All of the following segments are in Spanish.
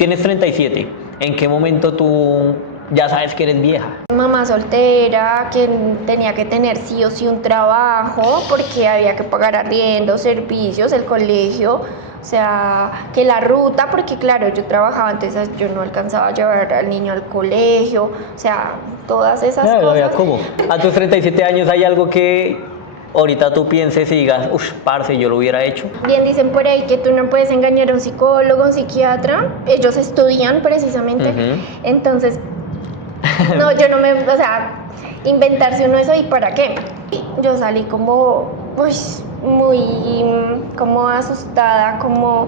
tienes 37. ¿En qué momento tú ya sabes que eres vieja? Mamá soltera, que tenía que tener sí o sí un trabajo porque había que pagar arriendo, servicios, el colegio, o sea, que la ruta, porque claro, yo trabajaba antes, yo no alcanzaba a llevar al niño al colegio, o sea, todas esas Claro, cosas. ¿cómo? A tus 37 años hay algo que ahorita tú pienses y digas, uff, parce, yo lo hubiera hecho. Bien dicen por ahí que tú no puedes engañar a un psicólogo, a un psiquiatra, ellos estudian precisamente, entonces, no, yo no me, o sea, inventarse uno eso y para qué. Yo salí como, uy, muy, como asustada, como,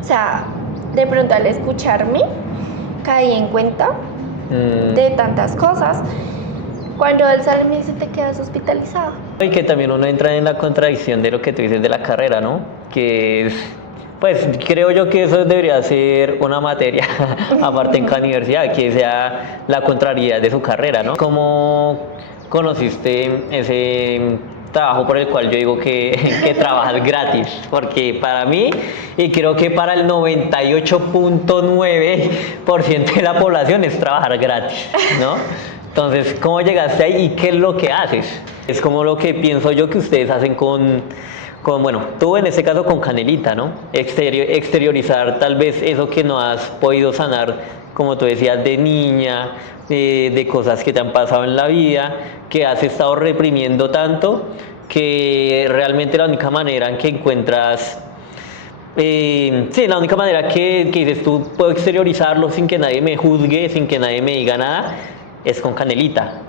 o sea, de pronto al escucharme caí en cuenta de tantas cosas. Cuando él sale me dice, te quedas hospitalizado. Y que también uno entra en la contradicción de lo que tú dices de la carrera, ¿no? Que es, pues creo yo que eso debería ser una materia aparte en cada universidad, que sea la contrariedad de su carrera, ¿no? ¿Cómo conociste ese trabajo por el cual yo digo que trabajas gratis? Porque para mí, y creo que para el 98.9% de la población es trabajar gratis, ¿no? Entonces, ¿cómo llegaste ahí y qué es lo que haces? Es como lo que pienso yo que ustedes hacen bueno, tú en este caso con Canelita, ¿no? Exteriorizar tal vez eso que no has podido sanar, como tú decías, de niña, de cosas que te han pasado en la vida, que has estado reprimiendo tanto, que realmente la única manera en que encuentras sí, la única manera que dices tú puedo exteriorizarlo sin que nadie me juzgue, sin que nadie me diga nada, es con Canelita.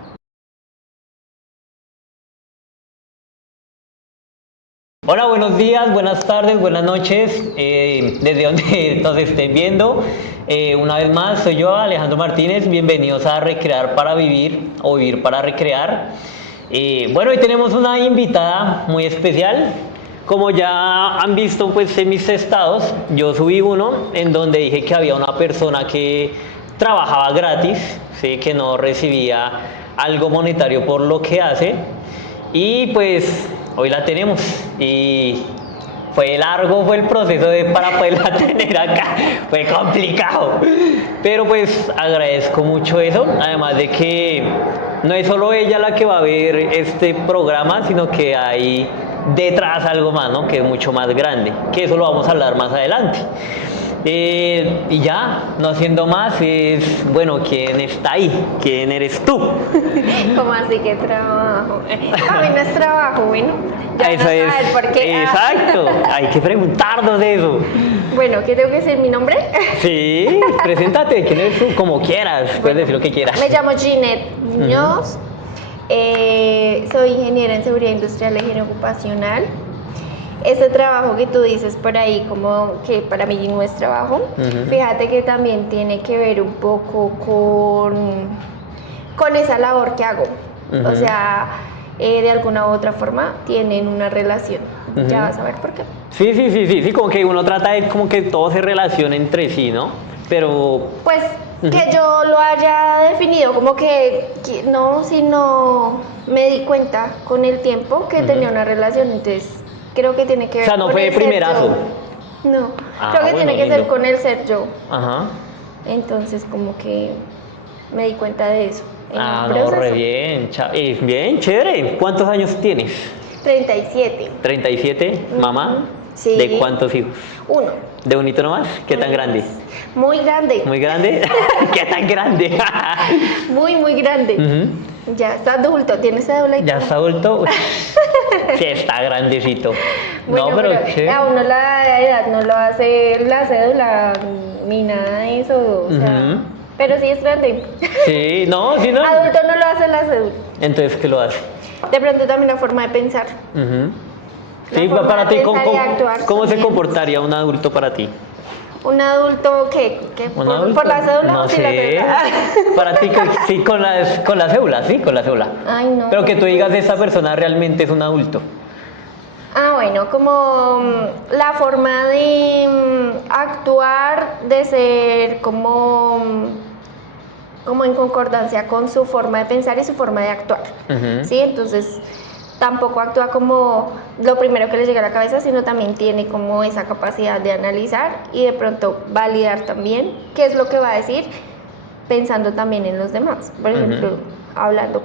Hola, buenos días, buenas tardes, buenas noches, desde donde nos estén viendo. Una vez más, soy yo, Alejandro Martínez. Bienvenidos a Recrear para Vivir o Vivir para Recrear. Bueno, hoy tenemos una invitada muy especial. Como ya han visto pues en mis estados, yo subí uno en donde dije que había una persona que trabajaba gratis, ¿sí? Que no recibía algo monetario por lo que hace. Y pues hoy la tenemos y fue el proceso para poderla tener acá, fue complicado, pero pues agradezco mucho eso, además de que no es solo ella la que va a ver este programa, sino que hay detrás algo más, ¿no? Que es mucho más grande, que eso lo vamos a hablar más adelante. Y ya, no haciendo más, es, bueno, ¿quién está ahí? ¿Quién eres tú? ¿Cómo así que trabajo? A mí no es trabajo, bueno, ya Eso no es, sabes por qué. exacto, hay que preguntarnos de eso. Bueno, ¿qué tengo que decir mi nombre? Sí, preséntate, ¿quién eres tú? Como quieras, puedes decir lo que quieras. Me llamo Ginette Muñoz, soy ingeniera en seguridad industrial e higiene ocupacional. Ese trabajo que tú dices por ahí, como que para mí no es trabajo, fíjate que también tiene que ver un poco con esa labor que hago. O sea, de alguna u otra forma tienen una relación. Ya vas a ver por qué. Sí, como que uno trata de como que todo se relacione entre sí, ¿no? Pero... Pues que yo lo haya definido como que no, sino me di cuenta con el tiempo que tenía una relación, entonces creo que tiene que ver o sea, no con fue de el ser primerazo. yo. No, creo que bueno, tiene que lindo. ser con el ser yo. Ajá. Entonces como que me di cuenta de eso. En Ah, el no, proceso. re bien, bien, chévere. ¿Cuántos años tienes? 37. 37, mamá. Sí. ¿De cuántos hijos? Uno. ¿De un hito nomás? ¿Qué tan grande? Muy grande. ¿Muy grande? ¿Qué tan grande? Muy grande. Ya está adulto, tiene cédula y ¿Ya todo. está adulto? Sí, está grandecito. Bueno, No, pero chévere. a uno la edad no lo hace la cédula ni nada de eso, o sea, pero sí es grande. Sí, no, sí, no. Adulto no lo hace la cédula. Entonces, ¿qué lo hace? De pronto también la forma de pensar. Sí, forma para de ti, pensar y actuar ¿cómo se también. comportaría un adulto para ti? ¿Un adulto qué? ¿Un ¿Por, adulto? por la cédula No o sin la sé. cédula? Para ti, sí, con la cédula, sí, con la cédula. Ay, no. Pero que tú digas, esta persona realmente es un adulto. Ah, bueno, como la forma de actuar, de ser como en concordancia con su forma de pensar y su forma de actuar. ¿Sí? Entonces, tampoco actúa como lo primero que le llega a la cabeza, sino también tiene como esa capacidad de analizar y de pronto validar también qué es lo que va a decir, pensando también en los demás. Por ejemplo, hablando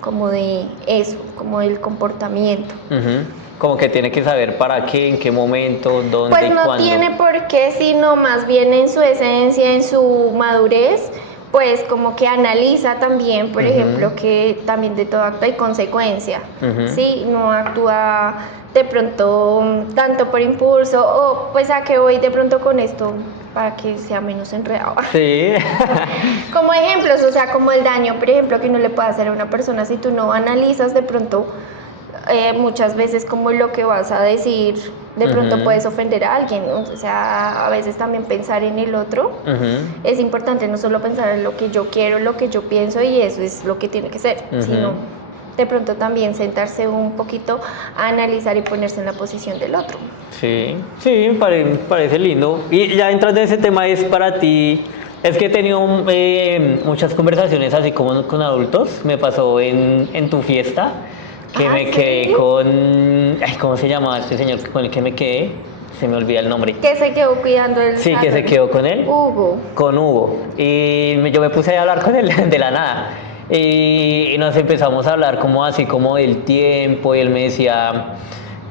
como de eso, como del comportamiento. Como que tiene que saber para qué, en qué momento, dónde Pues y no cuándo. tiene por qué, sino más bien en su esencia, en su madurez, pues como que analiza también, por ejemplo, que también de todo acto hay consecuencia, ¿sí? No actúa de pronto tanto por impulso, o pues a qué voy de pronto con esto, para que sea menos enredado. Sí. Como ejemplos, o sea, como el daño, por ejemplo, que uno le puede hacer a una persona si tú no analizas de pronto muchas veces como lo que vas a decir, de pronto puedes ofender a alguien, ¿no? O sea, a veces también pensar en el otro es importante, no solo pensar en lo que yo quiero, lo que yo pienso y eso es lo que tiene que ser, sino de pronto también sentarse un poquito a analizar y ponerse en la posición del otro. Sí, sí, parece lindo. Y ya entrando en ese tema, es para ti, es que he tenido muchas conversaciones así como con adultos, me pasó en tu fiesta, que me quedé ¿sí? con, ay, ¿cómo se llama este señor con el que me quedé? Se me olvida el nombre. Que se quedó cuidando el Sí, que se salón. quedó con él. Hugo. Con Hugo. Y yo me puse a hablar con él de la nada. Y nos empezamos a hablar como así como del tiempo y él me decía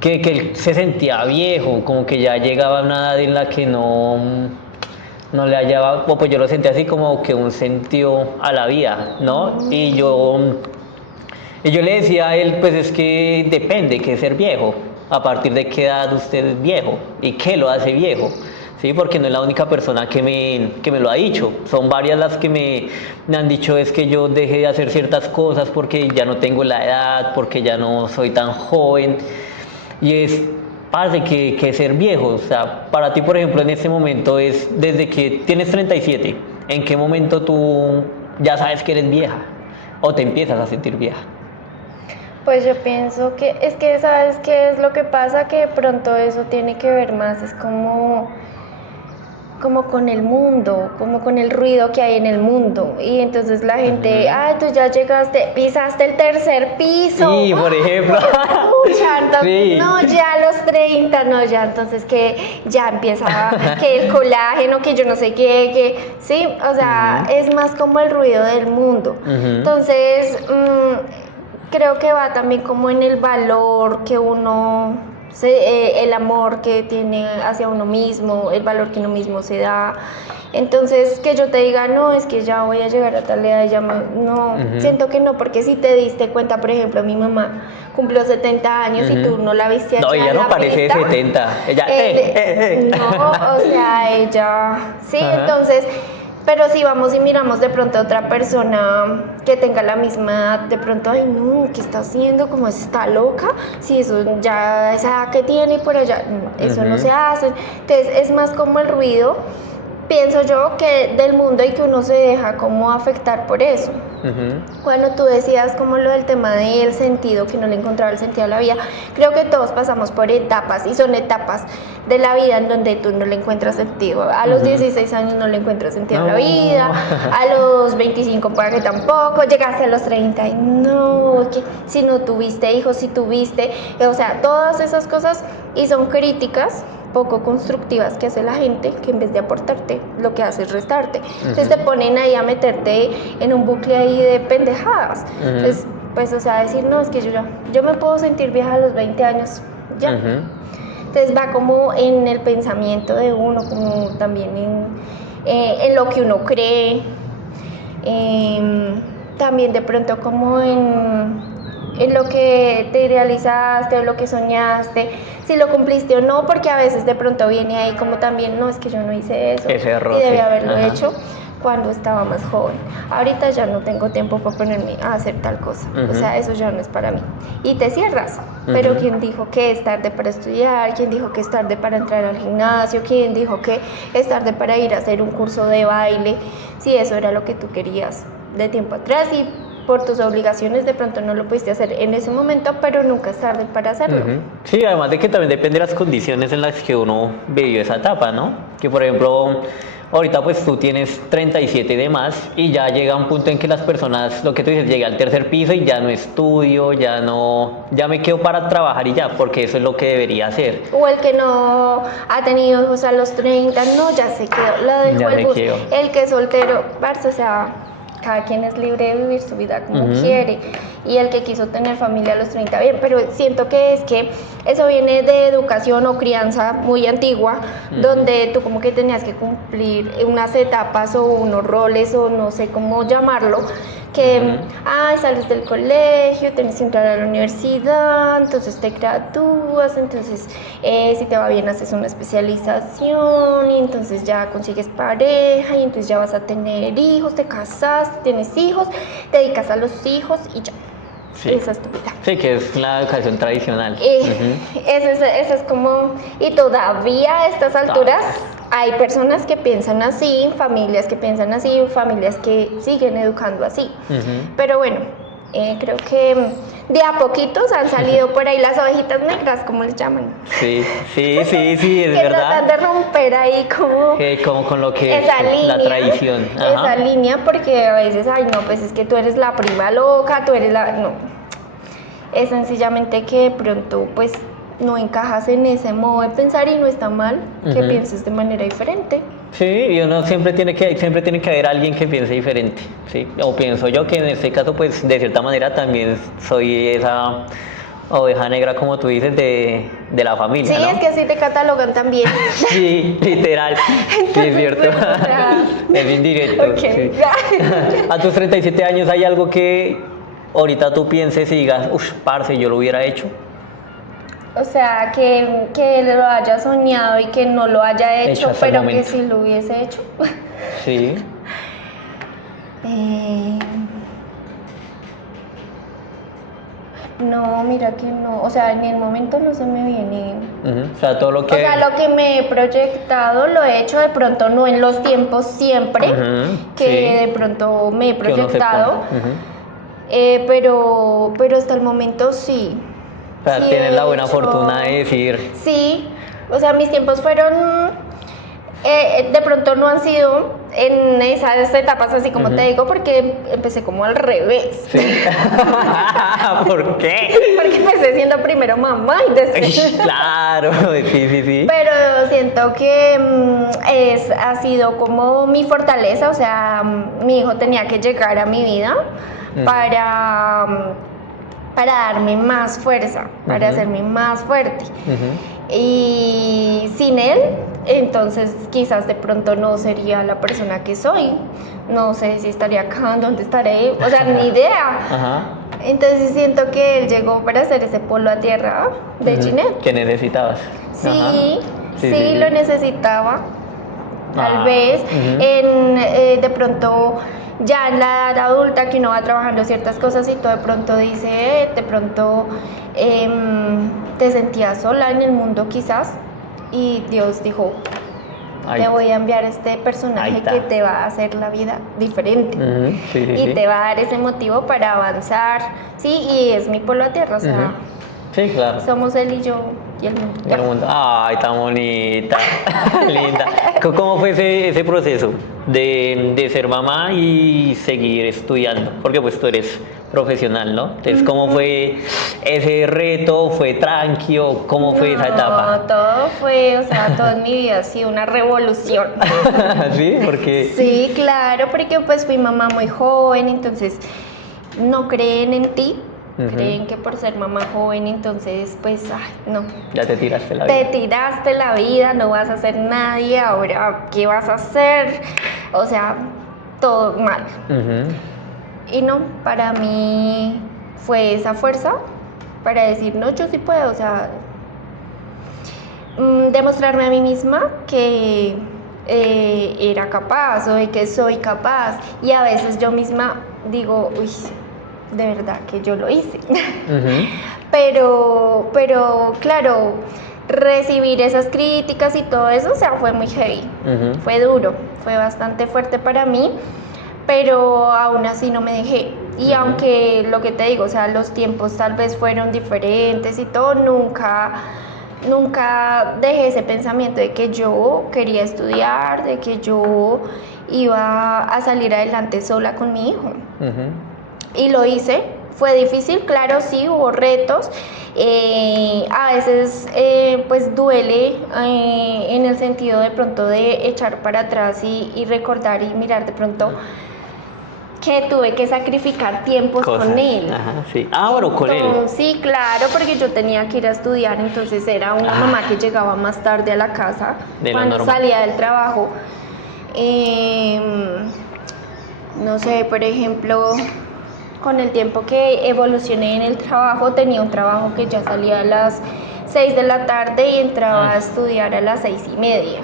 que él se sentía viejo, como que ya llegaba a una edad en la que no le hallaba, o pues yo lo sentía así como que un sentido a la vida, ¿no? Y yo le decía a él, pues es que depende qué es ser viejo, a partir de qué edad usted es viejo y qué lo hace viejo. Sí, porque no es la única persona que me lo ha dicho. Son varias las que me han dicho es que yo dejé de hacer ciertas cosas porque ya no tengo la edad, porque ya no soy tan joven. Y es parte que ser viejo. O sea, para ti, por ejemplo, en este momento es desde que tienes 37. ¿En qué momento tú ya sabes que eres vieja? ¿O te empiezas a sentir vieja? Pues yo pienso que es que, ¿sabes qué es lo que pasa? Que de pronto eso tiene que ver más, es como con el mundo, como con el ruido que hay en el mundo. Y entonces la gente, ay, tú ya llegaste, pisaste el tercer piso. Sí, por ejemplo. Pucha, entonces, Sí. no, ya a los 30, no, ya, entonces que ya empieza que el colágeno, que yo no sé qué, que, sí, o sea, es más como el ruido del mundo. Entonces, creo que va también como en el valor que uno el amor que tiene hacia uno mismo, el valor que uno mismo se da. Entonces, que yo te diga, no, es que ya voy a llegar a tal edad, no, siento que no, porque si te diste cuenta, por ejemplo, mi mamá cumplió 70 años y tú no la viste allá. No, ella no parece de 70. Ella, No, o sea, ella, sí, entonces, pero si vamos y miramos de pronto a otra persona que tenga la misma edad, de pronto, ay no, ¿qué está haciendo? ¿Cómo está loca? Si eso ya, esa edad que tiene por allá, eso no se hace. Entonces es más como el ruido, pienso yo, que del mundo y que uno se deja como afectar por eso. Cuando tú decías como lo del tema del sentido, que no le encontraba el sentido a la vida, creo que todos pasamos por etapas y son etapas de la vida en donde tú no le encuentras sentido. A los 16 años no le encuentras sentido a la vida, a los 25 puede que tampoco, llegaste a los 30 y no, que si no tuviste hijos, si tuviste, o sea, todas esas cosas y son críticas poco constructivas que hace la gente, que en vez de aportarte, lo que hace es restarte. Entonces te ponen ahí a meterte en un bucle ahí de pendejadas. Entonces, pues, o sea, decir, no, es que yo me puedo sentir vieja a los 20 años, ya. Entonces va como en el pensamiento de uno, como también en lo que uno cree, también de pronto como en lo que te idealizaste o lo que soñaste, si lo cumpliste o no, porque a veces de pronto viene ahí como también, no, es que yo no hice eso Ese error, y debí sí. haberlo hecho cuando estaba más joven. Ahorita ya no tengo tiempo para ponerme a hacer tal cosa, o sea, eso ya no es para mí. Y te cierras, pero ¿quién dijo que es tarde para estudiar? ¿Quién dijo que es tarde para entrar al gimnasio? ¿Quién dijo que es tarde para ir a hacer un curso de baile? Si eso era lo que tú querías de tiempo atrás y por tus obligaciones de pronto no lo pudiste hacer en ese momento, pero nunca es tarde para hacerlo. Sí, además de que también depende de las condiciones en las que uno vivió esa etapa, ¿no? Que por ejemplo, ahorita pues tú tienes 37 y demás y ya llega un punto en que las personas, lo que tú dices, llega al tercer piso y ya no estudio, ya no, ya me quedo para trabajar y ya, porque eso es lo que debería hacer. O el que no ha tenido hijos a los 30, no, ya se quedó, lo dejó Ya el se bus. quedó. El que es soltero, parce, o sea, cada quien es libre de vivir su vida como quiere. Y el que quiso tener familia a los 30, bien, pero siento que es que eso viene de educación o crianza muy antigua, donde tú como que tenías que cumplir unas etapas o unos roles o no sé cómo llamarlo, que, sales del colegio, tienes que entrar a la universidad, entonces te gradúas, entonces si te va bien haces una especialización y entonces ya consigues pareja y entonces ya vas a tener hijos, te casas, tienes hijos, te dedicas a los hijos y ya. Sí. Esa es tu vida. Sí, que es la educación tradicional. Eso es como, y todavía a estas alturas hay personas que piensan así, familias que piensan así, familias que siguen educando así. Pero bueno, creo que de a poquitos han salido por ahí las ovejitas negras, como les llaman. Sí, es Que verdad. tratan de romper ahí como Como con lo que esa es línea, la tradición. esa línea, porque a veces, ay no, pues es que tú eres la prima loca, tú eres la... No, es sencillamente que de pronto pues no encajas en ese modo de pensar y no está mal que pienses de manera diferente. Sí, y uno siempre tiene que haber alguien que piense diferente, ¿sí? O pienso yo que en este caso, pues, de cierta manera también soy esa oveja negra, como tú dices, de la familia, Sí, ¿no? es que así te catalogan también. Sí, literal, sí, es cierto. Pues, o sea, Es indirecto. ok. Sí. A tus 37 años, ¿hay algo que ahorita tú pienses y digas, uff, parce, yo lo hubiera hecho? O sea, que lo haya soñado y que no lo haya hecho, hasta el pero que momento. sí lo hubiese hecho. Sí. No, mira que no, o sea, en el momento no se me viene. O sea, todo lo que... O sea, lo que me he proyectado lo he hecho de pronto no en los tiempos siempre, que sí. de pronto me he que uno se proyectado, pone. pero hasta el momento sí. O sea, Sí tienes he la buena hecho- fortuna de decir, Sí, o sea, mis tiempos fueron, de pronto no han sido en esas etapas así como te digo, porque empecé como al revés. sí. ¿Por qué? Porque empecé siendo primero mamá y después... Claro, sí. Pero siento que ha sido como mi fortaleza, o sea, mi hijo tenía que llegar a mi vida para darme más fuerza, para hacerme más fuerte. Y sin él, entonces quizás de pronto no sería la persona que soy. No sé si estaría acá, dónde estaré, o sea, ni idea. Entonces siento que él llegó para hacer ese polo a tierra de Ginette. Que necesitabas. Sí, Sí. lo necesitaba. Tal vez de pronto ya en la edad adulta que uno va trabajando ciertas cosas y todo de pronto dice, de pronto te sentías sola en el mundo quizás y Dios dijo, te voy a enviar este personaje que te va a hacer la vida diferente y te va a dar ese motivo para avanzar, sí, y es mi pueblo a tierra, o sea, sí, claro. somos él y yo y el mundo. El mundo. Ay, tan bonita, linda. ¿Cómo fue ese proceso de ser mamá y seguir estudiando? Porque pues tú eres profesional, ¿no? Entonces, ¿cómo fue ese reto? ¿Fue tranquilo? ¿Cómo fue esa etapa? No, todo fue, o sea, toda mi vida ha sido una revolución. ¿Sí? Porque... Sí, claro, porque pues fui mamá muy joven, entonces no creen en ti. Creen que por ser mamá joven, entonces, pues, ay, no. Ya te tiraste la vida. Te tiraste la vida, no vas a ser nadie, ahora, ¿qué vas a hacer? O sea, todo mal. Y no, para mí fue esa fuerza para decir, no, yo sí puedo, o sea, demostrarme a mí misma que era capaz o de que soy capaz. Y a veces yo misma digo, uy, de verdad que yo lo hice. Pero claro, recibir esas críticas y todo eso, o sea, fue muy heavy, fue duro, fue bastante fuerte para mí, pero aún así no me dejé. Y aunque lo que te digo, o sea, los tiempos tal vez fueron diferentes y todo, nunca nunca dejé ese pensamiento de que yo quería estudiar, de que yo iba a salir adelante sola con mi hijo. Y lo hice. Fue difícil, claro, sí, hubo retos. A veces pues duele en el sentido de pronto de echar para atrás y recordar y mirar de pronto que tuve que sacrificar tiempos con él. Ajá, sí. Bueno, con él. Sí, claro, porque yo tenía que ir a estudiar, entonces era una mamá que llegaba más tarde a la casa cuando salía del trabajo. No sé, por ejemplo, con el tiempo que evolucioné en el trabajo, tenía un trabajo que ya salía a las 6 de la tarde y entraba a estudiar a las 6:30.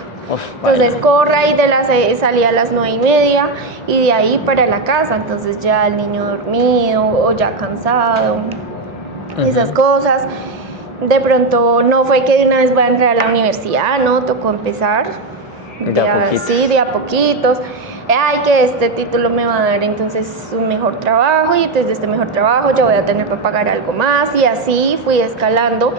Entonces corra y de las 6 salía a las 9:30 y de ahí para la casa, entonces ya el niño dormido o ya cansado, esas cosas. De pronto no fue que de una vez voy a entrar a la universidad, no, tocó empezar de a poquitos. Ay, que este título me va a dar entonces un mejor trabajo y desde este mejor trabajo yo voy a tener para pagar algo más y así fui escalando.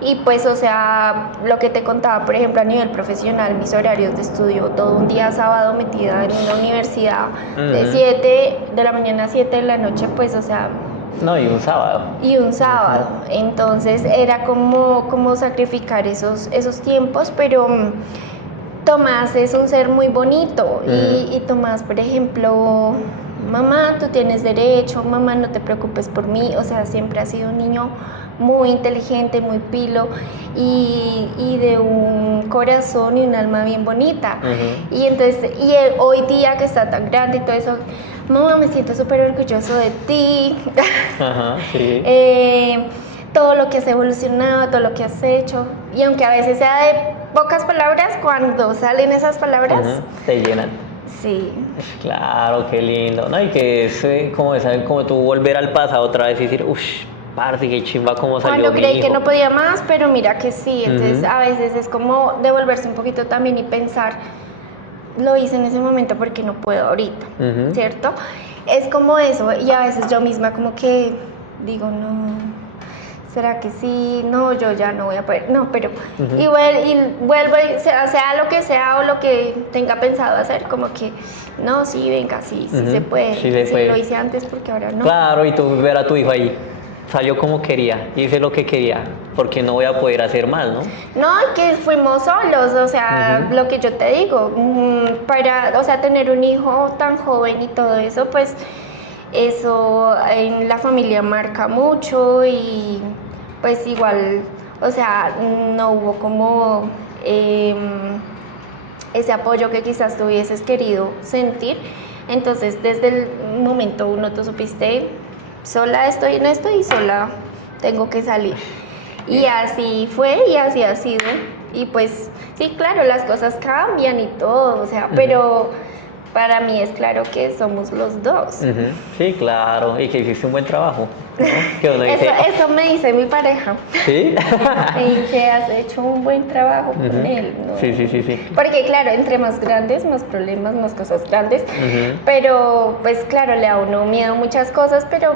Y pues, o sea, lo que te contaba, por ejemplo, a nivel profesional, mis horarios de estudio, todo un día sábado metida en una universidad de 7 de la mañana a 7 de la noche, pues, o sea... No, y un sábado. Y un sábado. Entonces era como sacrificar esos tiempos, pero Tomás es un ser muy bonito y Tomás, por ejemplo... Mamá, tú tienes derecho, mamá, no te preocupes por mí, o sea, siempre ha sido un niño muy inteligente, muy pilo y de un corazón y un alma bien bonita. Y entonces, hoy día que está tan grande y todo eso, mamá, me siento súper orgulloso de ti. Sí. Todo lo que has evolucionado, todo lo que has hecho, y aunque a veces sea de pocas palabras, cuando salen esas palabras, te llenan. Sí. Claro, qué lindo. No, y que es como tú volver al pasado otra vez y decir, uff, parce, qué chimba cómo salió Cuando mi creí hijo. que no podía más, pero mira que sí. Entonces a veces es como devolverse un poquito también y pensar, lo hice en ese momento porque no puedo ahorita, ¿cierto? Es como eso, y a veces yo misma como que digo, no, ¿será que sí? No, yo ya no voy a poder. No, pero vuelvo y sea lo que sea o lo que tenga pensado hacer, como que no, sí, venga, sí se puede. Sí se puede. Lo hice antes porque ahora no. Claro, y tú ver a tu hijo ahí. Salió como quería, hice lo que quería, porque no voy a poder hacer más, ¿no? No, que fuimos solos, o sea, lo que yo te digo, o sea, tener un hijo tan joven y todo eso, pues eso en la familia marca mucho y pues igual, o sea, no hubo como ese apoyo que quizás tú hubieses querido sentir. Entonces, desde el momento uno tú supiste, sola estoy en esto y sola tengo que salir. Y así fue y así ha sido. Y pues sí, claro, las cosas cambian y todo, o sea, pero para mí es claro que somos los dos. Sí, claro, y que hiciste un buen trabajo, ¿no? Que uno dice, eso me dice mi pareja. ¿sí? Y que has hecho un buen trabajo con él, ¿no? Sí. Porque claro, entre más grandes, más problemas, más cosas grandes. Pero pues claro, le da a uno miedo muchas cosas, pero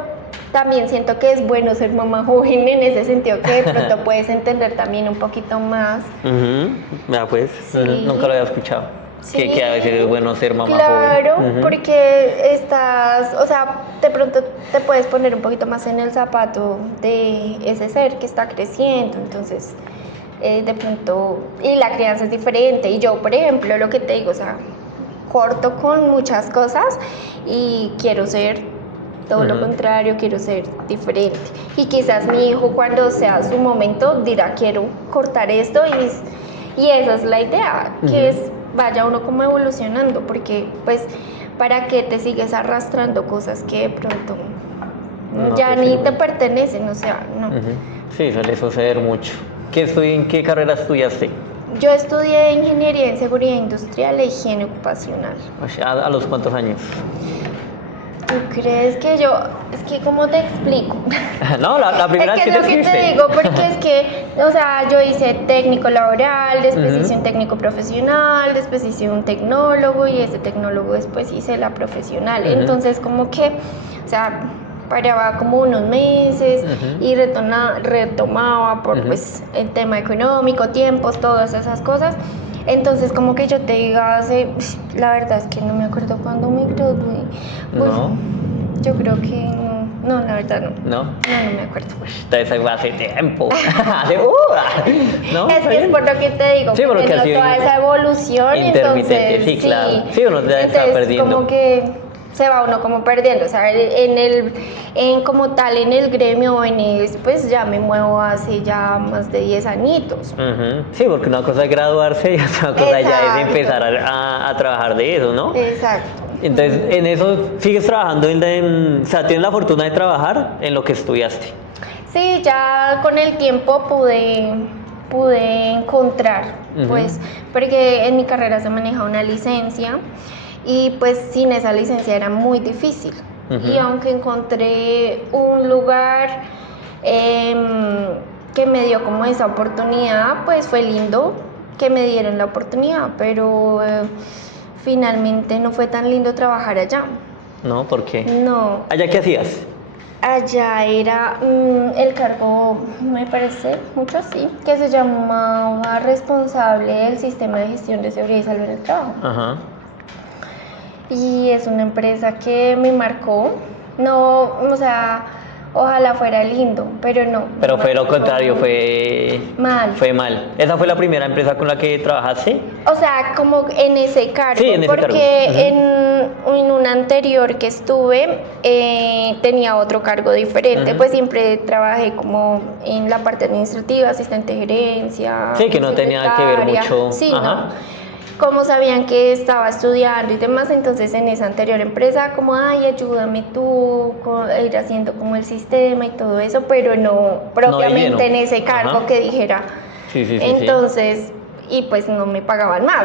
también siento que es bueno ser mamá joven en ese sentido, que de pronto puedes entender también un poquito más. Ya pues, nunca lo había escuchado. Sí, que a veces es bueno ser mamá claro, joven. porque estás, o sea, de pronto te puedes poner un poquito más en el zapato de ese ser que está creciendo, entonces de pronto, y la crianza es diferente, y yo, por ejemplo, lo que te digo, o sea, corto con muchas cosas y quiero ser todo lo contrario, quiero ser diferente, y quizás mi hijo cuando sea su momento dirá, quiero cortar esto, y esa es la idea, que es vaya uno como evolucionando, porque pues para qué te sigues arrastrando cosas que de pronto ya ni te pertenecen, o sea, no. Sí, suele suceder mucho. ¿En qué carrera estudiaste? Yo estudié Ingeniería en Seguridad Industrial e Higiene Ocupacional. ¿A los cuántos años? ¿Tú crees que yo? Es que, ¿cómo te explico? No, la primera vez es que que es lo que te digo, porque es que, o sea, yo hice técnico laboral, después hice un técnico profesional, después hice un tecnólogo y ese tecnólogo después hice la profesional. Entonces, como que, o sea, paraba como unos meses Ujú. y retomaba por pues el tema económico, tiempos, todas esas cosas. Entonces como que yo te diga la verdad es que no me acuerdo cuándo me gradué. Pues, No, yo creo que no, la verdad no. no. No me acuerdo. Entonces fue hace tiempo. ¿No? Es ¿Está que es bien? por lo que te digo, Sí, que porque he tenido ha sido toda esa evolución, intermitente, entonces sí, claro. Sí, uno ya está entonces perdiendo. como que se va uno como perdiendo, o sea, en como tal en el gremio o pues ya me muevo hace ya más de 10 añitos. Ujú. Sí, porque una cosa es graduarse y otra cosa ya es Exacto. empezar a trabajar de eso, ¿no? Exacto. Entonces, en eso sigues trabajando, o sea, tienes la fortuna de trabajar en lo que estudiaste. Sí, ya con el tiempo pude encontrar, Ujú. pues, porque en mi carrera se maneja una licencia y pues sin esa licencia era muy difícil. Ujú. Y aunque encontré un lugar em, que me dio como esa oportunidad, pues fue lindo que me dieron la oportunidad, pero finalmente no fue tan lindo trabajar allá. ¿No? ¿Por qué? No, ¿Allá qué hacías? allá era el cargo, me parece mucho así, que se llamaba responsable del sistema de gestión de seguridad y salud en el trabajo. Ajá. Y es una empresa que me marcó. No, o sea, ojalá fuera lindo, pero no. Pero me fue lo marcó contrario, mal. fue mal. ¿Esa fue la primera empresa con la que trabajaste? O sea, como en ese cargo, Sí, en ese cargo. porque Ujú. en un anterior que estuve tenía otro cargo diferente, Ujú. pues siempre trabajé como en la parte administrativa, asistente de gerencia, Sí, que no tenía que ver secretaria. mucho. Sí, Ajá. ¿no? Como sabían que estaba estudiando y demás, entonces en esa anterior empresa, como, ay, ayúdame tú, ir haciendo como el sistema y todo eso, pero no No de lleno. propiamente en ese cargo Ajá. que dijera. Sí, sí, sí, Entonces, y pues no me pagaban más.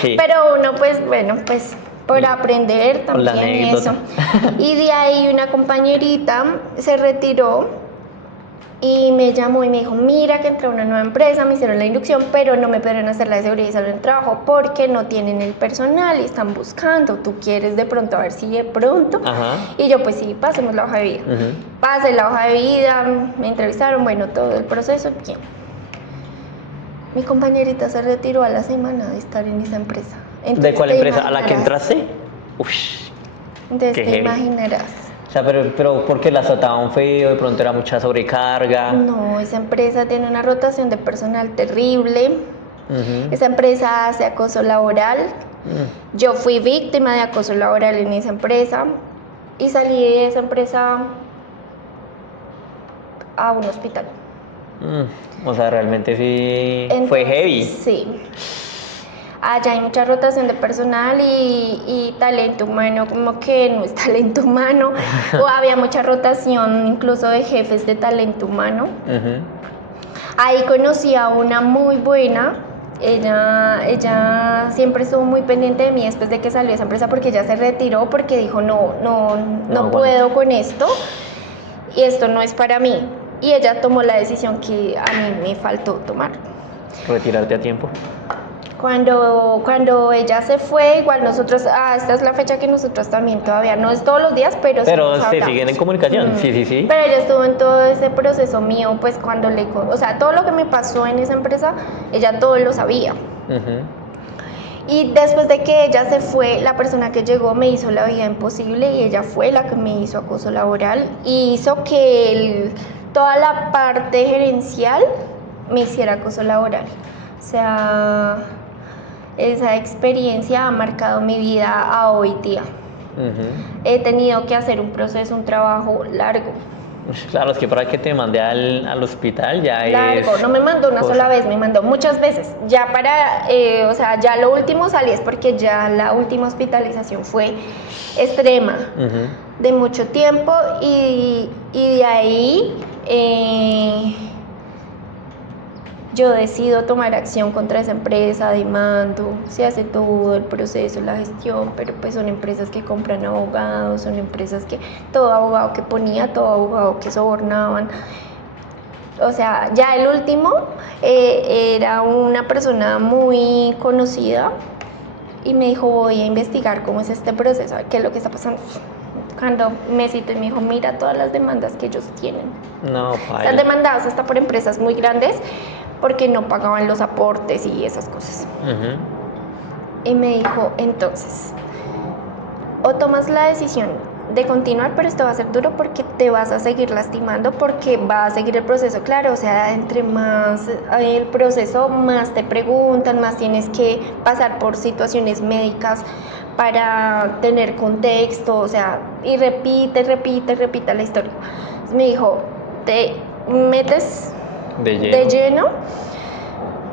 sí. Pero uno, pues bueno, pues por aprender Con la también y anécdota. eso. Y de ahí una compañerita se retiró y me llamó y me dijo, mira que entré a una nueva empresa, me hicieron la inducción, pero no me pudieron hacer la de seguridad y salud en el trabajo porque no tienen el personal y están buscando. ¿Tú quieres de pronto a ver si de pronto? Ajá. Y yo, pues sí, pasemos la hoja de vida. Ujú. Pasé la hoja de vida, me entrevistaron, bueno, todo el proceso, bien. Mi compañerita se retiró a la semana de estar en esa empresa. Entonces, ¿De cuál te empresa? ¿A la que imaginarás. entraste? Ush. Entonces Qué te heavy. imaginarás. O sea, pero porque las trataban feo, de pronto era mucha sobrecarga. No, esa empresa tiene una rotación de personal terrible. Ujú. Esa empresa hace acoso laboral. Yo fui víctima de acoso laboral en esa empresa y salí de esa empresa a un hospital. O sea, realmente sí fue Entonces, heavy. sí. Allá hay mucha rotación de personal y talento humano, como que no es talento humano. O había mucha rotación incluso de jefes de talento humano. Ujú. Ahí conocí a una muy buena. Ella siempre estuvo muy pendiente de mí después de que salió de esa empresa porque ella se retiró porque dijo no aguanto. puedo con esto y esto no es para mí. Y ella tomó la decisión que a mí me faltó tomar. Retirarte a tiempo. Cuando ella se fue, igual nosotros, esta es la fecha que nosotros también todavía, no es todos los días, pero sí Pero nos se hablamos. siguen en comunicación. Sí, sí, sí. Pero ella estuvo en todo ese proceso mío, pues cuando o sea, todo lo que me pasó en esa empresa, ella todo lo sabía. Ujú. Y después de que ella se fue, la persona que llegó me hizo la vida imposible y ella fue la que me hizo acoso laboral y hizo que toda la parte gerencial me hiciera acoso laboral. O sea, esa experiencia ha marcado mi vida a hoy día. Ujú. He tenido que hacer un proceso, un trabajo largo. Claro, es que para que te mande al hospital ya Largo, es. no me mandó una cosa. sola vez, me mandó muchas veces. Ya o sea, ya lo último salí es porque ya la última hospitalización fue extrema, Ujú. de mucho tiempo y de ahí yo decido tomar acción contra esa empresa, demando, se hace todo el proceso, la gestión, pero pues son empresas que compran abogados, son empresas que todo abogado que ponía, todo abogado que sobornaban. O sea, ya el último era una persona muy conocida y me dijo, voy a investigar cómo es este proceso, a ver qué es lo que está pasando. cuando me citó y me dijo, mira todas las demandas que ellos tienen. No, Están paila. demandadas hasta por empresas muy grandes porque no pagaban los aportes y esas cosas. Ujú. Y me dijo, entonces, o tomas la decisión de continuar, pero esto va a ser duro porque te vas a seguir lastimando, porque va a seguir el proceso, claro, o sea, entre más el proceso, más te preguntan, más tienes que pasar por situaciones médicas para tener contexto, o sea, y repite la historia. Entonces me dijo, te metes de lleno,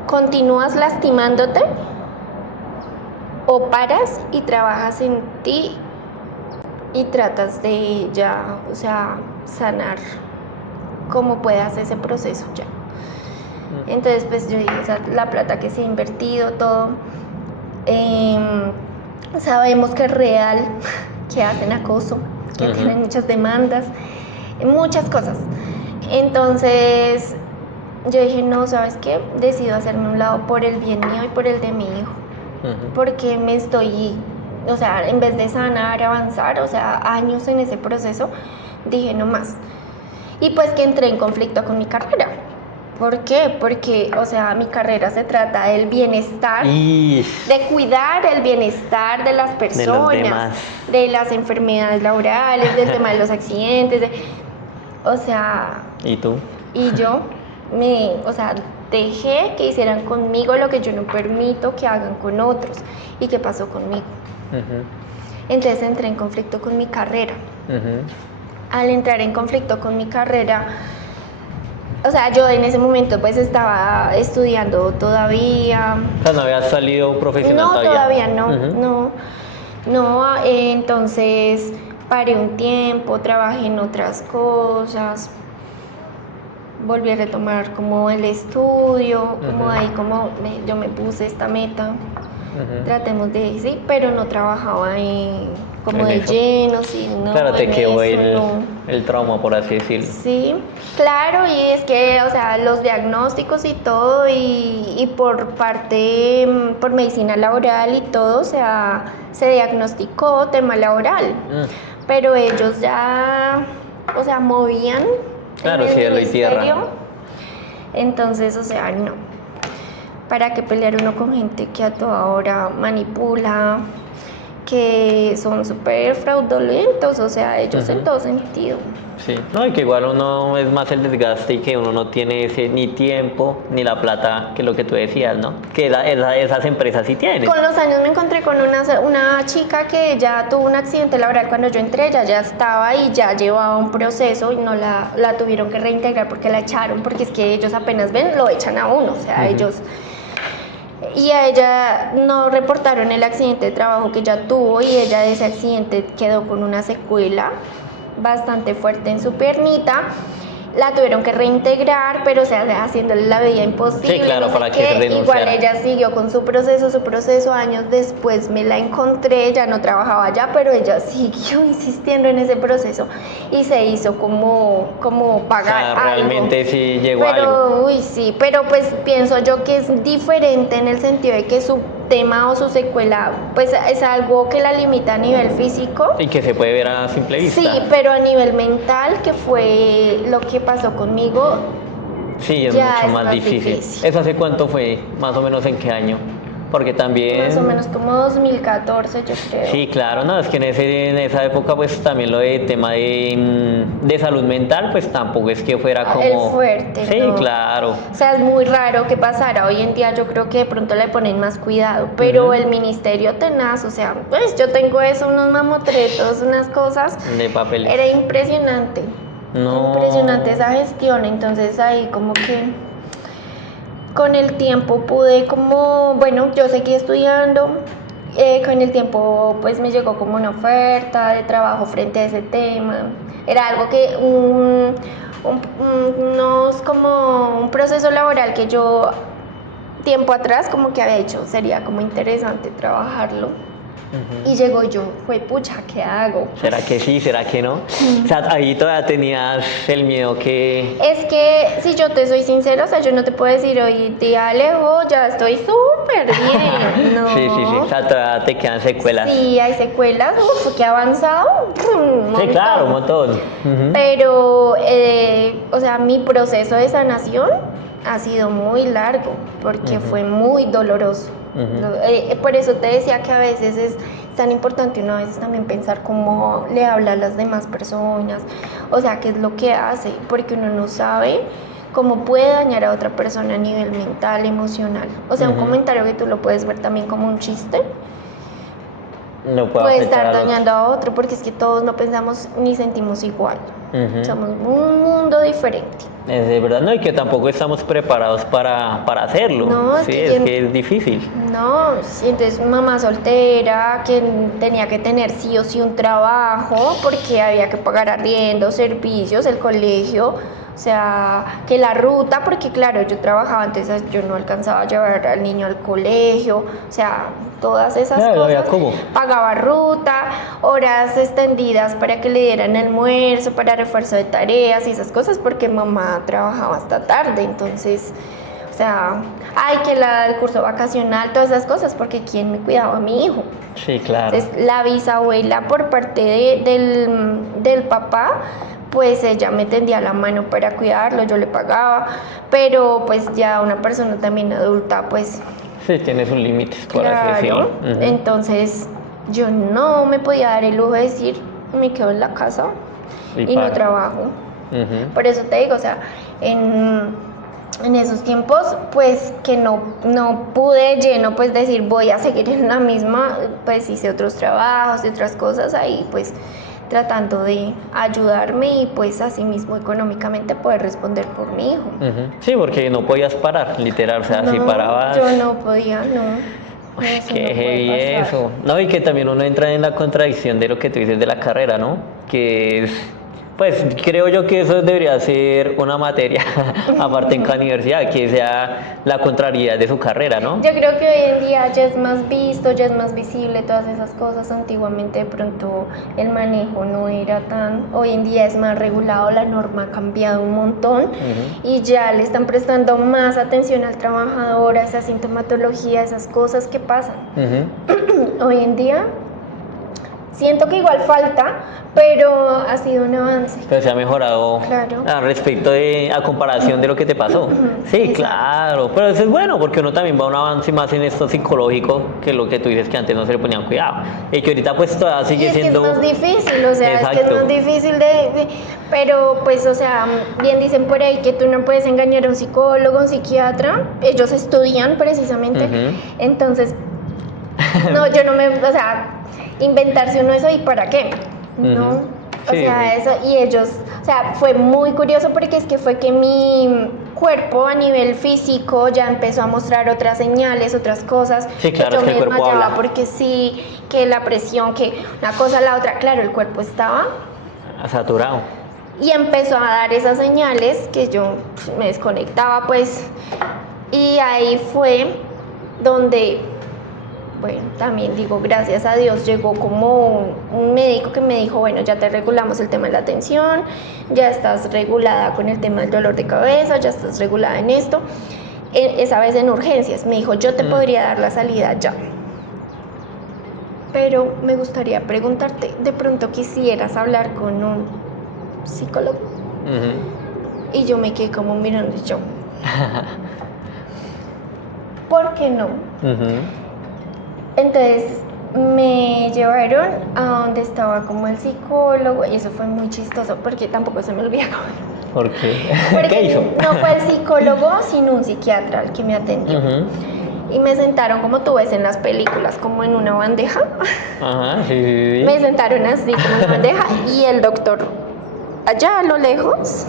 continúas lastimándote o paras y trabajas en ti y tratas de ya, o sea, sanar como puedas ese proceso ya. Entonces, pues yo dije, o sea, la plata que se ha invertido, todo, sabemos que es real, que hacen acoso, que tienen muchas demandas, muchas cosas. Entonces, yo dije, no, ¿sabes qué? Decido hacerme un lado por el bien mío y por el de mi hijo. Porque me estoy, o sea, en vez de sanar, avanzar, o sea, años en ese proceso, dije no más. Y pues que entré en conflicto con mi carrera. ¿Por qué? Porque, o sea, mi carrera se trata del bienestar, de cuidar el bienestar de las personas, de las enfermedades laborales, del tema de los accidentes, o sea... ¿Y tú? Y yo o sea, dejé que hicieran conmigo lo que yo no permito que hagan con otros. ¿Y qué pasó conmigo? Entonces entré en conflicto con mi carrera. Al entrar en conflicto con mi carrera, o sea, yo en ese momento pues estaba estudiando todavía. O sea, ¿no habías salido profesional todavía? No, entonces paré un tiempo, trabajé en otras cosas, volví a retomar como el estudio, como ahí como yo me puse esta meta, tratemos de, sí, pero no trabajaba como de lleno, sí, no. Claro, te quedó el trauma, por así decirlo. Sí, claro, y es que, o sea, los diagnósticos y todo, y por parte, por medicina laboral y todo, o sea, se diagnosticó tema laboral, pero ellos ya, o sea, movían. Claro, cielo y tierra. Entonces, o sea, no. ¿Para qué pelear uno con gente que a toda hora manipula, que son súper fraudulentos, o sea, ellos en todo sentido? Sí, no, y que igual uno es más el desgaste y que uno no tiene ese ni tiempo ni la plata, que lo que tú decías, ¿no? Que esas empresas sí tienen. Con los años me encontré con una chica que ya tuvo un accidente laboral cuando yo entré, ella ya estaba y ya llevaba un proceso y no la tuvieron que reintegrar porque la echaron, porque es que ellos apenas ven, lo echan a uno, o sea, ellos... Y a ella no reportaron el accidente de trabajo que ella tuvo y ella de ese accidente quedó con una secuela bastante fuerte en su piernita. La tuvieron que reintegrar, pero o sea, haciéndole la vida imposible. Sí, claro, no sé para que qué. renunciara. Igual ella siguió con su proceso. Años después me la encontré, ya no trabajaba allá, pero ella siguió insistiendo en ese proceso y se hizo como pagar algo. Realmente sí llegó pero, algo. Uy, sí, pero pues pienso yo que es diferente en el sentido de que su tema o su secuela pues es algo que la limita a nivel físico. Y que se puede ver a simple vista. Sí, pero a nivel mental, que fue lo que pasó conmigo, sí, es mucho más difícil. ¿Eso hace cuánto fue? ¿Más o menos en qué año? Porque también... Más o menos como 2014, yo creo. Sí, claro, no, es que en esa época pues también lo de tema de salud mental pues tampoco es que fuera como... El fuerte, sí, ¿no? Claro. O sea, es muy raro que pasara. Hoy en día yo creo que de pronto le ponen más cuidado, pero el ministerio tenaz, o sea, pues yo tengo eso, unos mamotretos, unas cosas... De papeles. Era impresionante. No. Impresionante esa gestión, entonces ahí como que... Con el tiempo pude como, bueno, yo seguí estudiando, con el tiempo pues me llegó como una oferta de trabajo frente a ese tema. Era algo que, como un proceso laboral que yo tiempo atrás como que había hecho, sería como interesante trabajarlo. Y llegó yo, fue pucha, ¿qué hago? ¿Será que sí? ¿Será que no? O sea, ahí todavía tenías el miedo que... Es que si yo te soy sincera, o sea, yo no te puedo decir hoy día, Alejo, ya estoy súper bien. No. Sí, sí, sí, o sea, todavía te quedan secuelas. Sí, hay secuelas, que ha avanzado. Sí, claro, un montón. Pero, o sea, mi proceso de sanación ha sido muy largo porque fue muy doloroso. Por eso te decía que a veces es tan importante uno a veces también pensar cómo le habla a las demás personas, o sea, qué es lo que hace, porque uno no sabe cómo puede dañar a otra persona a nivel mental, emocional. O sea, un comentario que tú lo puedes ver también como un chiste, No puedo puede afectar estar a otro. dañando a otro, porque es que todos no pensamos ni sentimos igual. Somos un mundo diferente. Es de verdad, no, y que tampoco estamos preparados para hacerlo. No, es Sí, que es yo- que es difícil. No, sí, entonces mamá soltera, que tenía que tener sí o sí un trabajo, porque había que pagar arriendo, servicios, el colegio, o sea, que la ruta, porque claro, yo trabajaba, entonces yo no alcanzaba a llevar al niño al colegio, o sea, todas esas Claro, había cosas. cómo. Pagaba ruta, horas extendidas para que le dieran almuerzo, para refuerzo de tareas y esas cosas, porque mamá trabajaba hasta tarde, entonces... O sea, hay que el curso vacacional, todas esas cosas, porque ¿quién me cuidaba a mi hijo? Sí, claro. Entonces, la bisabuela por parte del papá, pues ella me tendía la mano para cuidarlo, yo le pagaba, pero pues ya una persona también adulta, pues Sí, tienes un límite, por así claro, decirlo. entonces yo no me podía dar el lujo de decir, me quedo en la casa y no para. trabajo. Por eso te digo, o sea, en esos tiempos, pues que no pude lleno, pues decir voy a seguir en la misma, pues hice otros trabajos y otras cosas ahí, pues tratando de ayudarme y pues así mismo económicamente poder responder por mi hijo. Sí, porque no podías parar, literal, o sea, si No, parabas... yo no podía, no. Uy, Eso qué no puede heavy pasar. eso. No, y que también uno entra en la contradicción de lo que tú dices de la carrera, ¿no? Que es, pues creo yo que eso debería ser una materia aparte en cada universidad, que sea la contrariedad de su carrera, ¿no? Yo creo que hoy en día ya es más visto, ya es más visible todas esas cosas. Antiguamente de pronto el manejo no era tan, hoy en día es más regulado, la norma ha cambiado un montón y ya le están prestando más atención al trabajador, a esa sintomatología, a esas cosas que pasan. Hoy en día siento que igual falta, pero ha sido un avance. Pero se ha mejorado Claro. a comparación de lo que te pasó. Sí, Exacto. claro, pero eso es bueno porque uno también va a un avance más en esto psicológico que lo que tú dices que antes no se le ponían cuidado y que ahorita pues todavía sigue Y es siendo... que es más difícil, o sea, Exacto. es que es más difícil pero pues, o sea, bien dicen por ahí que tú no puedes engañar a un psicólogo, un psiquiatra, ellos estudian precisamente, entonces, no, yo no me, o sea, inventarse uno eso y para qué, ¿no? O Sí, sea, eso, y ellos, o sea, fue muy curioso porque es que fue que mi cuerpo a nivel físico ya empezó a mostrar otras señales, otras cosas, Sí, claro, que yo es que el me cuerpo desmayaba habla. porque sí, que la presión, que una cosa, la otra, claro, el cuerpo estaba Saturado. y empezó a dar esas señales que yo me desconectaba pues y ahí fue donde, bueno, también digo, gracias a Dios llegó como un médico que me dijo, bueno, ya te regulamos el tema de la tensión, ya estás regulada con el tema del dolor de cabeza, ya estás regulada en esto, esa vez en urgencias, me dijo, yo te podría dar la salida ya. Pero me gustaría preguntarte, ¿de pronto quisieras hablar con un psicólogo? Y yo me quedé como mirando y yo, ¿por qué no? Entonces me llevaron a donde estaba como el psicólogo y eso fue muy chistoso porque tampoco se me olvida cómo. ¿Por qué? Porque ¿Qué hizo? no fue el psicólogo sino un psiquiatra el que me atendió. Y me sentaron como tú ves en las películas, como en una bandeja. Ajá, sí. Me sentaron así como en una bandeja y el doctor allá a lo lejos,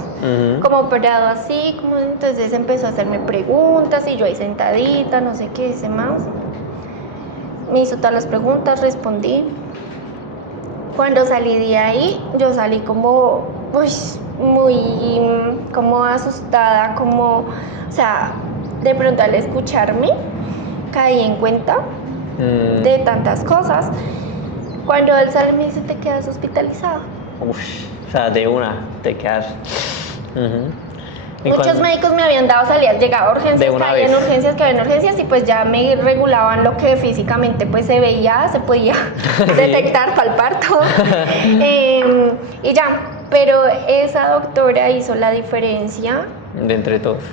como parado así, como entonces empezó a hacerme preguntas y yo ahí sentadita, no sé qué hice más. Me hizo todas las preguntas, respondí. Cuando salí de ahí, yo salí como, muy como asustada, como, o sea, de pronto al escucharme, caí en cuenta de tantas cosas. Cuando él sale me dice, te quedas hospitalizado. Uf, o sea, de una te quedas. Muchos médicos me habían dado salidas, llegaba a urgencias, caía en urgencias, caía en urgencias y pues ya me regulaban lo que físicamente pues se veía, se podía detectar, palpar todo. Y ya, pero esa doctora hizo la diferencia. De entre todos.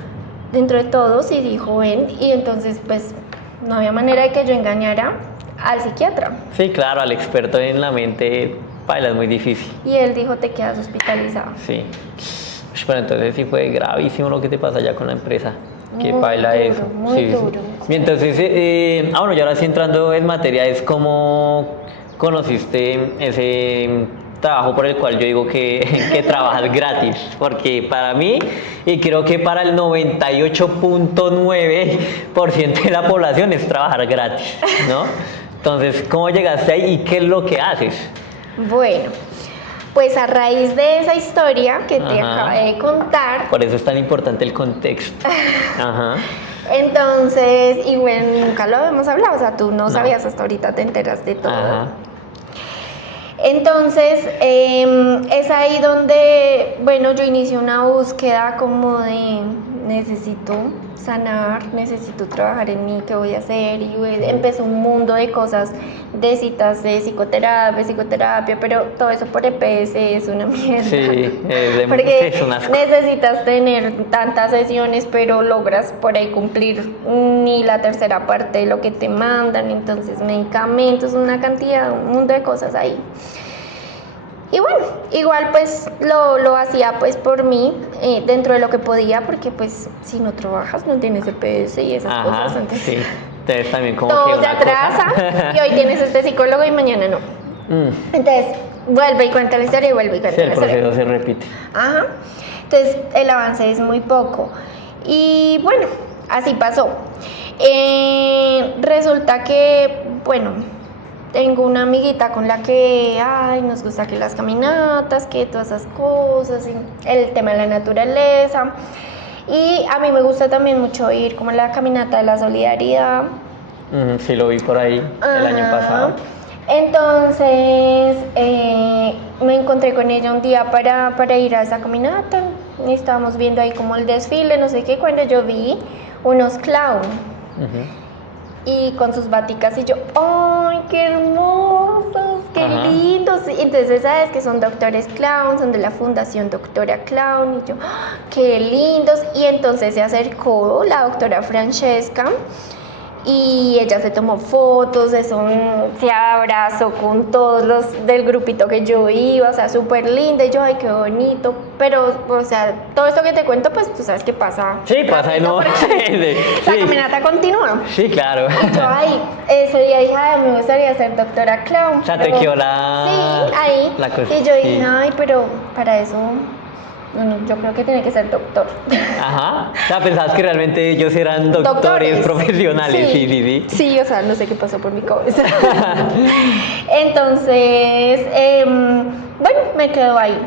Dentro de todos y dijo, ven, y entonces pues no había manera de que yo engañara al psiquiatra. Sí, claro, al experto en la mente, paila, es muy difícil. Y él dijo, te quedas hospitalizado. Sí. Pero entonces sí fue gravísimo lo que te pasa ya con la empresa. Qué Muy paila duro, eso. muy Sí, duro. sí. Y entonces, bueno, y ahora sí entrando en materia, es cómo conociste ese trabajo por el cual yo digo que trabajas gratis, porque para mí, y creo que para el 98.9% de la población es trabajar gratis, ¿no? Entonces, ¿cómo llegaste ahí y qué es lo que haces? Bueno, pues a raíz de esa historia que te acabé de contar. Por eso es tan importante el contexto. Ajá. Entonces, y bueno, nunca lo habíamos hablado, o sea, tú no sabías, hasta ahorita te enteras de todo. Ajá. Entonces, es ahí donde, bueno, yo inicié una búsqueda como de necesito sanar, necesito trabajar en mí, ¿qué voy a hacer? Y empezó un mundo de cosas, de citas de psicoterapia, pero todo eso por EPS es una mierda. Sí, porque es un asco. necesitas tener tantas sesiones, pero logras por ahí cumplir ni la tercera parte de lo que te mandan, entonces medicamentos, una cantidad, un mundo de cosas ahí. Y bueno, igual pues lo hacía pues por mí, dentro de lo que podía, porque pues si no trabajas no tienes EPS y esas cosas. Entonces, sí. Entonces también como todo que se una atrasa cosa. y hoy tienes este psicólogo y mañana no. Entonces vuelve y cuenta la historia y vuelve y cuenta Sí, la el historia. proceso se repite. Ajá. Entonces el avance es muy poco. Y bueno, así pasó. Resulta que, bueno, tengo una amiguita con la que, nos gusta que las caminatas, que todas esas cosas, y el tema de la naturaleza. Y a mí me gusta también mucho ir como a la caminata de la solidaridad. Sí, lo vi por ahí el año pasado. Entonces me encontré con ella un día para ir a esa caminata. Y estábamos viendo ahí como el desfile, no sé qué, cuando yo vi unos clowns. Y con sus baticas y yo, ¡ay, qué hermosos, qué lindos! Entonces, ¿sabes? Que son doctores clown, son de la Fundación Doctora Clown. Y yo, ¡ah, qué lindos! Y entonces se acercó la doctora Francesca y ella se tomó fotos, se abrazó con todos los del grupito que yo iba, o sea, súper linda. Y yo, ¡ay, qué bonito! Pero, o sea, todo esto que te cuento, pues tú sabes que pasa. Sí, pasa y no. La caminata continúa. Sí, claro. Y yo ahí, ese día dije, me gustaría ser doctora clown. O sea, te quedó la... Sí, ahí. La cosa, y yo dije, sí. ay, pero para eso, bueno, yo creo que tiene que ser doctor. Ajá. O sea, pensabas que realmente ellos eran doctores profesionales. Sí. Sí, o sea, no sé qué pasó por mi cabeza. Entonces, bueno, me quedo ahí.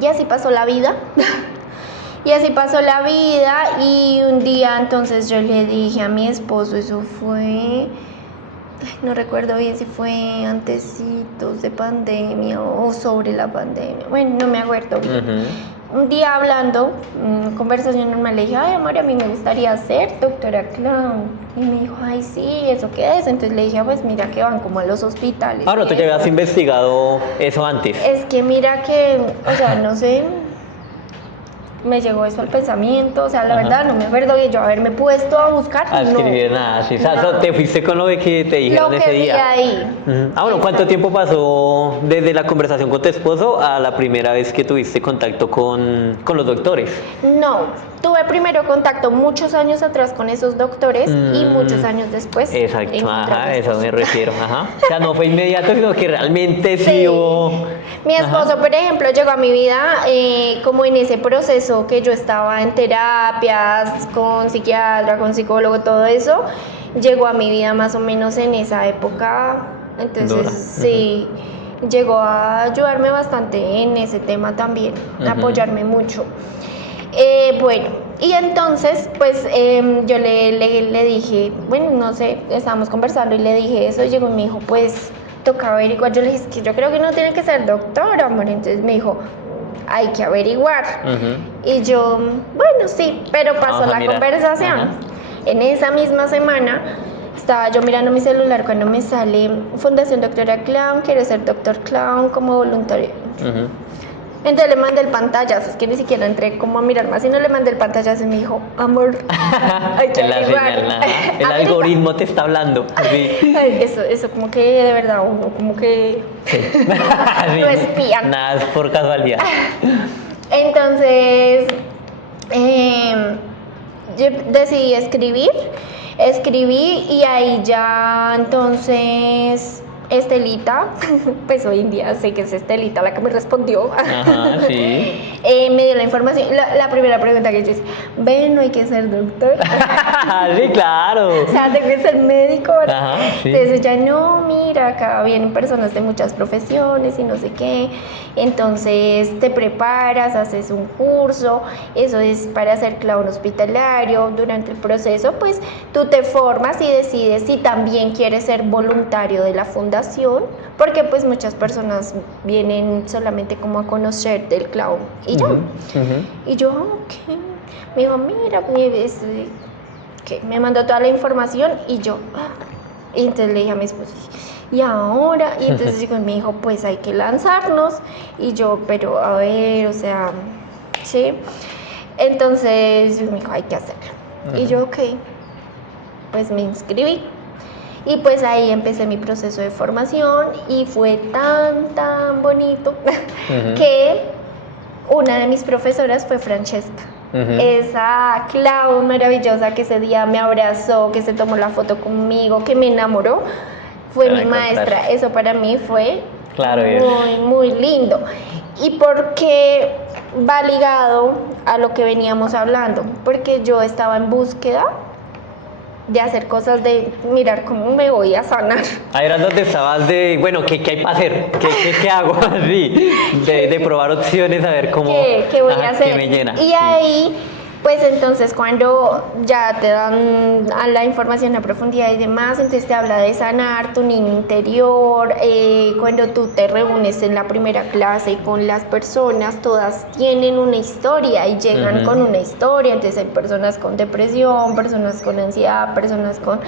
Y así pasó la vida. Y un día entonces yo le dije a mi esposo, eso fue, no recuerdo bien si fue antecitos de pandemia o sobre la pandemia, bueno, no me acuerdo bien. Un día hablando, conversación normal, le dije, ay, amor, a mí me gustaría ser doctora clown. Y me dijo, ay, sí, ¿eso qué es? Entonces le dije, pues mira que van como a los hospitales. Ahora, ¿tú ya habías investigado eso antes? Es que mira que, o sea, no sé, me llegó eso al pensamiento, o sea, la verdad no me acuerdo de yo haberme puesto a buscar. A escribir nada, sí. O sea, te fuiste con lo de que te dijeron ese día. Lo que vi ahí. Bueno, ¿cuánto tiempo pasó desde la conversación con tu esposo a la primera vez que tuviste contacto con los doctores? No, tuve primero contacto muchos años atrás con esos doctores y muchos años después. Exacto, a eso me refiero, O sea, no fue inmediato, sino que realmente sí hubo... Mi esposo, por ejemplo, llegó a mi vida como en ese proceso que yo estaba en terapias, con psiquiatra, con psicólogo, todo eso, llegó a mi vida más o menos en esa época, entonces sí, llegó a ayudarme bastante en ese tema también, apoyarme mucho. Bueno, Y entonces, pues yo le dije, bueno, no sé, estábamos conversando y le dije eso, llegó y me dijo, pues toca averiguar. Yo le dije, es que yo creo que no tiene que ser doctor, amor. Entonces me dijo, hay que averiguar. Y yo, bueno, sí, pero pasó la conversación. Ajá. En esa misma semana estaba yo mirando mi celular cuando me sale Fundación Doctora Clown, quiero ser doctor Clown como voluntario. Entonces le mandé el pantallazo, es que ni siquiera entré como a mirar más, sino le mandé el pantallazo y me dijo, amor, hay que averiguar. El algoritmo te está hablando. Sí. Eso como que de verdad uno como que sí. lo espían. Nada es por casualidad. Entonces yo decidí escribí y ahí ya entonces Estelita, pues hoy en día sé que es Estelita la que me respondió. Ajá, sí. Me dio la información. La primera pregunta que yo hice, ¿ven, no hay que ser doctor? Sí, claro. O sea, tengo que ser médico, ¿verdad? Ajá, sí. Entonces ella, no, mira, acá vienen personas de muchas profesiones y no sé qué. Entonces te preparas, haces un curso, eso es para ser clown hospitalario. Durante el proceso, pues tú te formas y decides si también quieres ser voluntario de la fundación, porque pues muchas personas vienen solamente como a conocer del clown y ya. Y yo, ok. Me dijo, mira, que me mandó toda la información y yo, y entonces le dije a mi esposo, y ahora, y entonces me dijo, pues hay que lanzarnos, y yo, pero a ver, o sea, sí. Entonces me dijo, hay que hacerlo. Y yo, ok, pues me inscribí. Y pues ahí empecé mi proceso de formación y fue tan bonito que una de mis profesoras fue Francesca. Esa clown maravillosa que ese día me abrazó, que se tomó la foto conmigo, que me enamoró, fue mi maestra. Eso para mí fue muy lindo. ¿Y por qué va ligado a lo que veníamos hablando? Porque yo estaba en búsqueda de hacer cosas, de mirar cómo me voy a sanar. Ahí era donde estabas de, bueno, ¿qué hay para hacer? ¿Qué hago? Así, de probar opciones, a ver cómo... ¿Qué voy a hacer? ¿Qué me llena? Y ahí, pues entonces cuando ya te dan la información a profundidad y demás, entonces te habla de sanar tu niño interior, cuando tú te reúnes en la primera clase con las personas, todas tienen una historia y llegan con una historia, entonces hay personas con depresión, personas con ansiedad, personas con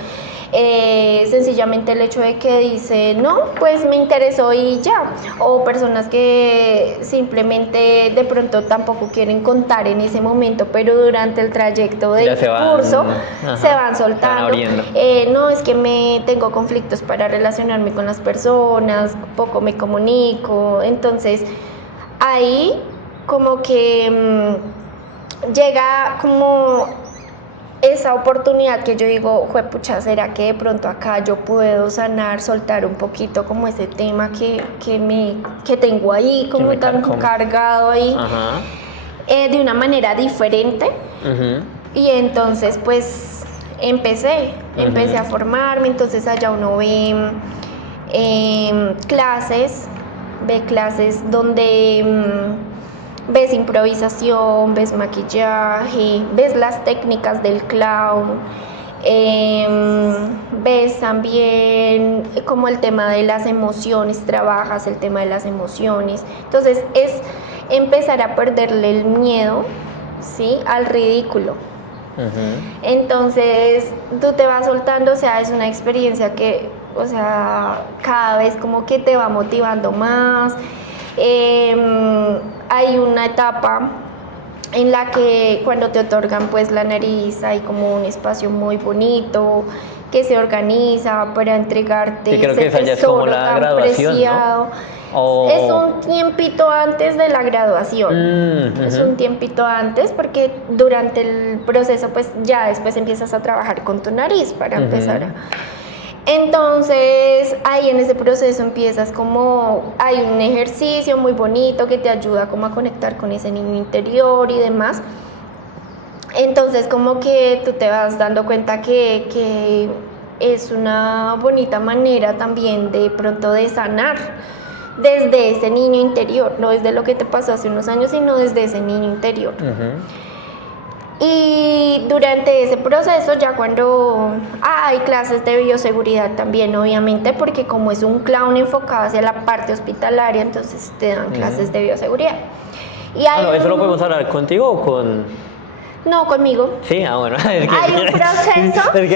sencillamente el hecho de que dice, no, pues me interesó y ya, o personas que simplemente de pronto tampoco quieren contar en ese momento, pero durante el trayecto del curso se van soltando. No, es que tengo conflictos para relacionarme con las personas, poco me comunico, entonces ahí como que llega como esa oportunidad que yo digo, juepucha, ¿será que de pronto acá yo puedo sanar, soltar un poquito como ese tema que tengo ahí, como tan cargado ahí, de una manera diferente? Y entonces pues empecé a formarme, entonces allá uno ve clases donde ves improvisación, ves maquillaje, ves las técnicas del clown, ves también como el tema de las emociones, trabajas el tema de las emociones. Entonces es empezar a perderle el miedo, ¿sí?, al ridículo. Entonces tú te vas soltando, o sea, es una experiencia que, o sea, cada vez como que te va motivando más. Hay una etapa en la que cuando te otorgan pues la nariz hay como un espacio muy bonito que se organiza para entregarte sí, creo ese que esa ya es como la graduación, preciado, ¿no? Es un tiempito antes de la graduación, es un tiempito antes porque durante el proceso pues ya después empiezas a trabajar con tu nariz para empezar a... Entonces ahí en ese proceso empiezas como, hay un ejercicio muy bonito que te ayuda como a conectar con ese niño interior y demás. Entonces como que tú te vas dando cuenta que es una bonita manera también de pronto de sanar desde ese niño interior, no desde lo que te pasó hace unos años, sino desde ese niño interior. Y durante ese proceso, ya cuando hay clases de bioseguridad también, obviamente, porque como es un clown enfocado hacia la parte hospitalaria, entonces te dan clases de bioseguridad. Y Bueno, ¿eso lo podemos hablar contigo o con...? No, conmigo. Sí, bueno. Es que, Hay un proceso. Hay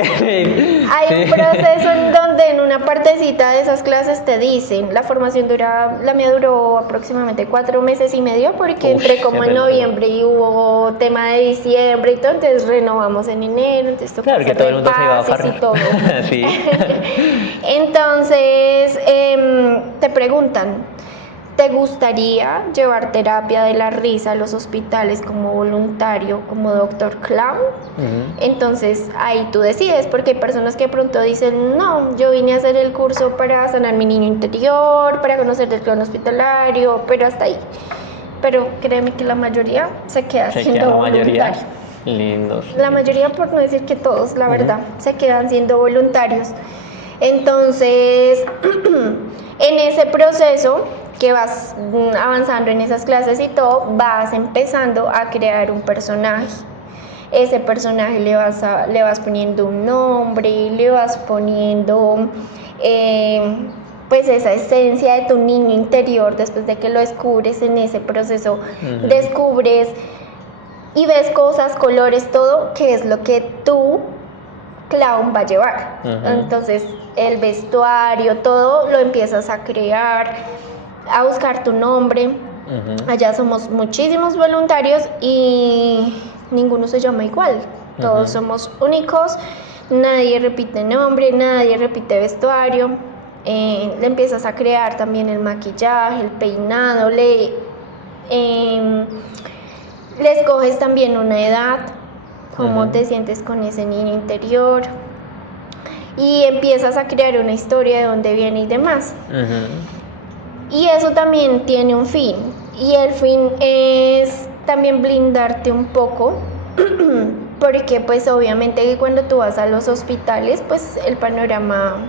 sí. un proceso en donde en una partecita de esas clases te dicen, la formación la mía duró aproximadamente 4 meses y medio porque entré como en noviembre y hubo tema de diciembre y todo, entonces renovamos en enero, entonces tocó Claro, que todo el mundo se iba a repases y todo. Sí. Entonces, te preguntan, ¿te gustaría llevar terapia de la risa a los hospitales como voluntario, como doctor clown? Entonces ahí tú decides, porque hay personas que de pronto dicen, no, yo vine a hacer el curso para sanar mi niño interior, para conocer el clown hospitalario, pero hasta ahí. Pero créeme que la mayoría se queda siendo voluntario. Lindos. La mayoría, por no decir que todos, la verdad, se quedan siendo voluntarios. Entonces, en ese proceso que vas avanzando en esas clases y todo, vas empezando a crear un personaje. Ese personaje le vas poniendo un nombre, le vas poniendo pues esa esencia de tu niño interior. Después de que lo descubres en ese proceso, descubres y ves cosas, colores, todo, que es lo que tu clown va a llevar. Entonces el vestuario, todo lo empiezas a crear, a buscar tu nombre. Allá somos muchísimos voluntarios y ninguno se llama igual. Todos somos únicos, nadie repite nombre, nadie repite vestuario. Le empiezas a crear también el maquillaje, el peinado, le escoges también una edad, cómo te sientes con ese niño interior, y empiezas a crear una historia de dónde viene y demás. Y eso también tiene un fin, y el fin es también blindarte un poco, porque pues obviamente que cuando tú vas a los hospitales, pues el panorama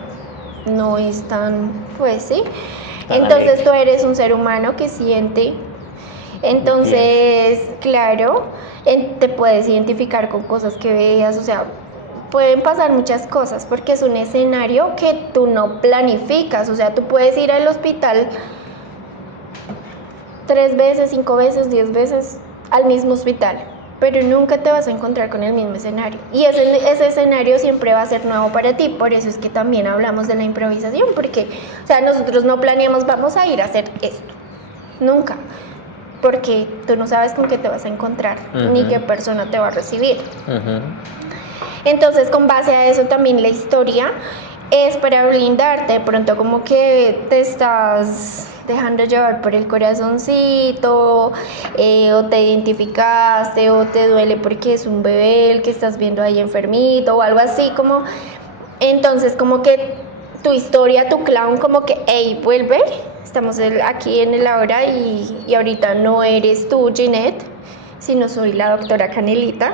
no es tan, pues sí, entonces tú eres un ser humano que siente, entonces claro, te puedes identificar con cosas que veas, o sea, pueden pasar muchas cosas porque es un escenario que tú no planificas. O sea, tú puedes ir al hospital 3 veces, 5 veces, 10 veces al mismo hospital, pero nunca te vas a encontrar con el mismo escenario, y ese escenario siempre va a ser nuevo para ti. Por eso es que también hablamos de la improvisación, porque, o sea, nosotros no planeamos, vamos a ir a hacer esto, nunca, porque tú no sabes con qué te vas a encontrar, ni qué persona te va a recibir. Entonces, con base a eso también la historia es para blindarte. De pronto como que te estás dejando llevar por el corazoncito, o te identificaste, o te duele porque es un bebé el que estás viendo ahí enfermito, o algo así, como, entonces como que tu historia, tu clown, como que, hey, vuelve, estamos aquí en el ahora, y ahorita no eres tú, Ginette, sino soy la doctora Canelita.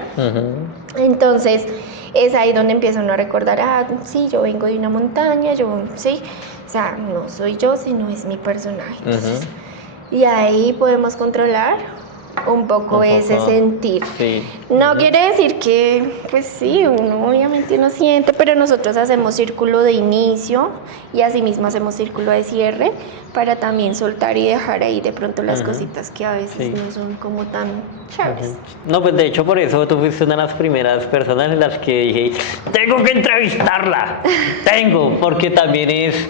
Entonces es ahí donde empieza uno a recordar, sí, yo vengo de una montaña, sí, o sea, no soy yo, sino es mi personaje. Entonces, y ahí podemos controlar un poco ese sentir. Sí. No quiere decir que, pues sí, uno obviamente no siente, pero nosotros hacemos círculo de inicio y asimismo hacemos círculo de cierre para también soltar y dejar ahí de pronto las cositas que a veces no son como tan chéveres. No, pues de hecho por eso tú fuiste una de las primeras personas en las que dije, tengo que entrevistarla, porque también es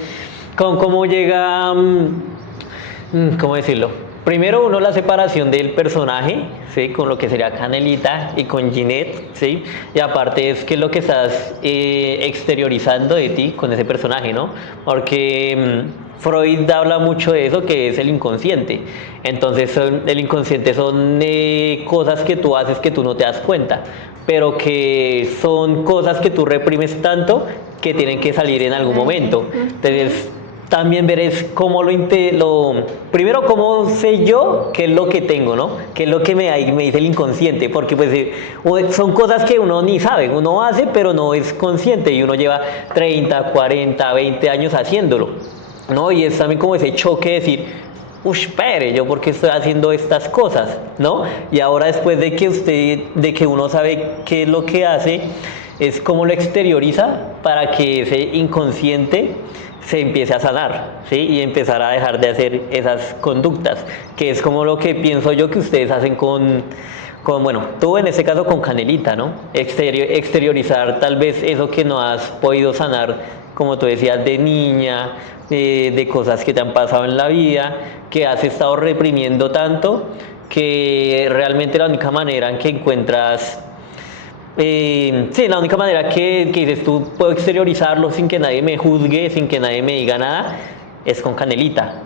con cómo llega, ¿cómo decirlo? Primero uno la separación del personaje, ¿sí? Con lo que sería Canelita y con Ginette, ¿sí? Y aparte es que es lo que estás exteriorizando de ti con ese personaje, ¿no? Porque Freud habla mucho de eso, que es el inconsciente. Entonces el inconsciente son cosas que tú haces que tú no te das cuenta, pero que son cosas que tú reprimes tanto que tienen que salir en algún momento. Entonces también veréis cómo primero cómo sé yo qué es lo que tengo, ¿no? Qué es lo que me dice el inconsciente, porque pues son cosas que uno ni sabe, uno hace pero no es consciente, y uno lleva 30, 40, 20 años haciéndolo, ¿no? Y es también como ese choque de decir, uy, pere, ¿yo por qué estoy haciendo estas cosas? ¿No? Y ahora después de que uno sabe qué es lo que hace, es cómo lo exterioriza para que ese inconsciente se empiece a sanar, ¿sí? Y empezar a dejar de hacer esas conductas, que es como lo que pienso yo que ustedes hacen bueno, tú en este caso con Canelita, ¿no? Exteriorizar tal vez eso que no has podido sanar, como tú decías, de niña, de cosas que te han pasado en la vida, que has estado reprimiendo tanto, que realmente la única manera en que encuentras, sí, la única manera que dices tú, puedo exteriorizarlo sin que nadie me juzgue, sin que nadie me diga nada, es con Canelita.